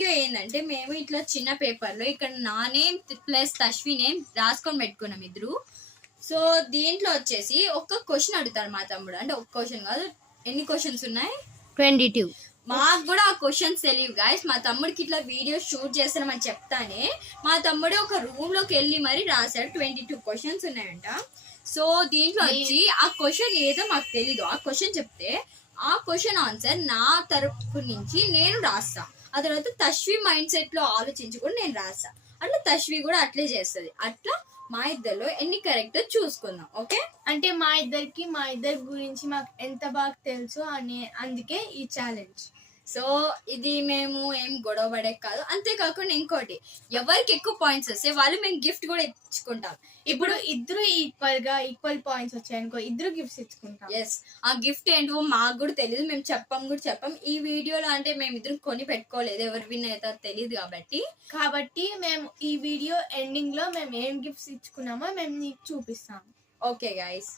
ఏంటంటే మేము ఇట్లా చిన్న పేపర్లో ఇక్కడ నా నేమ్ ప్లస్ తశ్వి నేమ్ రాసుకొని పెట్టుకున్నాం ఇద్దరు. సో దీంట్లో వచ్చేసి ఒక్క క్వశ్చన్ అడుగుతాడు మా తమ్ముడు. అంటే ఒక్క క్వశ్చన్ కాదు, ఎన్ని క్వశ్చన్స్ ఉన్నాయి? 22. మాకు కూడా ఆ క్వశ్చన్స్ తెలియవు గాయస్. మా తమ్ముడికి ఇట్లా వీడియో షూట్ చేస్తామని చెప్తానే మా తమ్ముడు ఒక రూమ్ లోకి వెళ్ళి మరి రాశాడు. 22 క్వశ్చన్స్ ఉన్నాయంట. సో దీంట్లో వచ్చి ఆ క్వశ్చన్ ఏదో మాకు తెలీదు. ఆ క్వశ్చన్ చెప్తే ఆ క్వశ్చన్ ఆన్సర్ నా తరపు నుంచి నేను రాస్తా. ఆ తర్వాత తశ్వి మైండ్ సెట్ లో ఆలోచించి కూడా నేను రాస్తా. అట్లా తశ్వి కూడా అట్లే చేస్తుంది. అట్లా మా ఇద్దరిలో ఎన్ని కరెక్ట్ చూసుకుందాం. ఓకే, అంటే మా ఇద్దరి గురించి మాకు ఎంత బాగా తెలుసు అని, అందుకే ఈ ఛాలెంజ్. సో ఇది మేము ఏం గొడవ పడే కాదు. అంతేకాకుండా ఇంకోటి, ఎవరికి ఎక్కువ పాయింట్స్ వస్తే వాళ్ళు మేము గిఫ్ట్ కూడా ఇచ్చుకుంటాం. ఇప్పుడు ఇద్దరు ఈక్వల్ పాయింట్స్ వచ్చాయనుకో, ఇద్దరు గిఫ్ట్స్ ఇచ్చుకుంటాం. ఎస్, ఆ గిఫ్ట్ ఏంటో మాకు కూడా తెలియదు, మేము చెప్పం. ఈ వీడియోలో అంటే మేము ఇద్దరం కొని పెట్టుకోలేదు, ఎవరు విన్ అవుతారో తెలియదు కాబట్టి మేము ఈ వీడియో ఎండింగ్ లో మేము ఏం గిఫ్ట్స్ ఇచ్చుకున్నామో మేము నీకు చూపిస్తాము. Okay guys.